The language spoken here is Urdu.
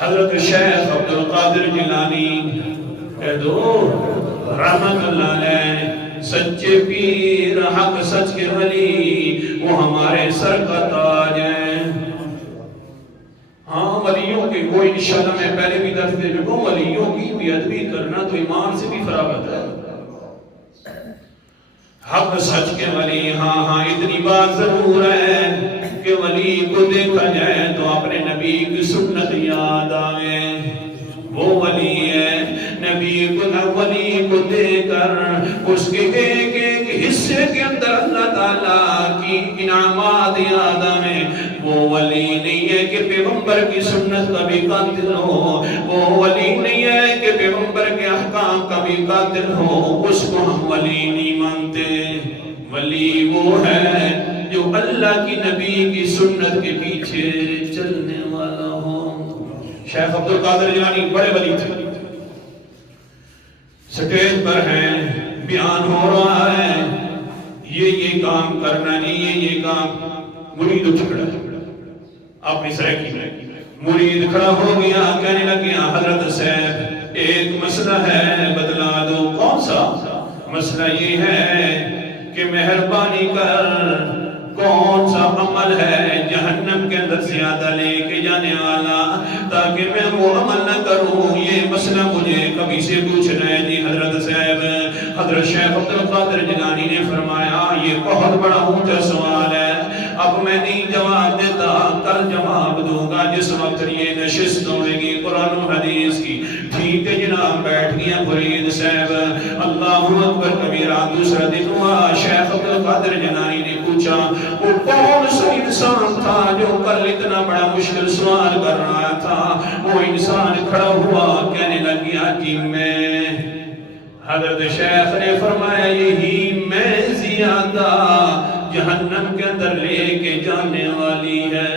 حضرت شیخ عبد القادر جیلانی کہہ دو رحمت اللہ علیہ، سچے پیر حق سچ کے ولی، وہ ہمارے سر کا تاج ہے۔ ہاں ولیوں کے کوئی انشاءاللہ میں پہلے بھی درس دے چکا ہوں، ولیوں کی بے ادبی کرنا تو ایمان سے بھی فراغت ہے۔ حق سچ کے ولی، ہاں اتنی بات ضرور ہے کہ ولی کو دیکھا جائے تو اپنے نبی کی سنت یاد آئے۔ وہ ولی ہے نبی کو دیکھ کر اس کے ایک ایک حصے کے اندر اللہ تعالیٰ کی انعامات یاد آئے۔ وہ ولی نہیں ہے کہ پیغمبر کی سنت کا بھی قاتل ہو، وہ ولی نہیں ہے کہ پیغمبر کے احکام کا بھی قاتل ہو، اس کو ہم ولی نہیں مانتے۔ ولی وہ ہے جو اللہ کی نبی کی سنت کے پیچھے چلنے والا ہو۔ شیخ عبد القادر جیلانی بڑے ولی تھے، سٹیج پر ہیں، بیان ہو رہا ہے، یہ کام کرنا نہیں، یہ کام مرید اٹھ کھڑا اپنی سرے کی مرید کھڑا ہو گیا، کہنے لگیا حضرت صاحب ایک مسئلہ ہے بدلا دو۔ کون سا مسئلہ؟ یہ ہے کہ مہربانی کر کون سا عمل ہے جہنم کے اندر زیادہ لے کے جانے والا، تاکہ میں وہ عمل نہ کروں، یہ مسئلہ مجھے کبھی سے پوچھنا ہے۔ جی حضرت صاحب، حضرت شیخ عبد القادر جیلانی نے فرمایا یہ بہت بڑا اونچا سوال ہے، اب میں نہیں جواب دیتا، کل جواب دوں گا جس وقت یہ نشست ہوئے گی قرآن و حدیث کی۔ ٹھیک ہے جناب، بیٹھ گیا فرید صاحب، اللہ اکبر کبیرہ۔ دوسرا دن ہوا، شیخ عبد القادر جیلانی نے پوچھا وہ کون سا انسان تھا جو کل اتنا بڑا مشکل سوال کر رہا تھا؟ وہ انسان کھڑا ہوا، کہنے لگیا کہ میں۔ حضرت شیخ نے فرمایا یہی میں زیادہ جہنم کے اندر لے کے جانے والی ہے۔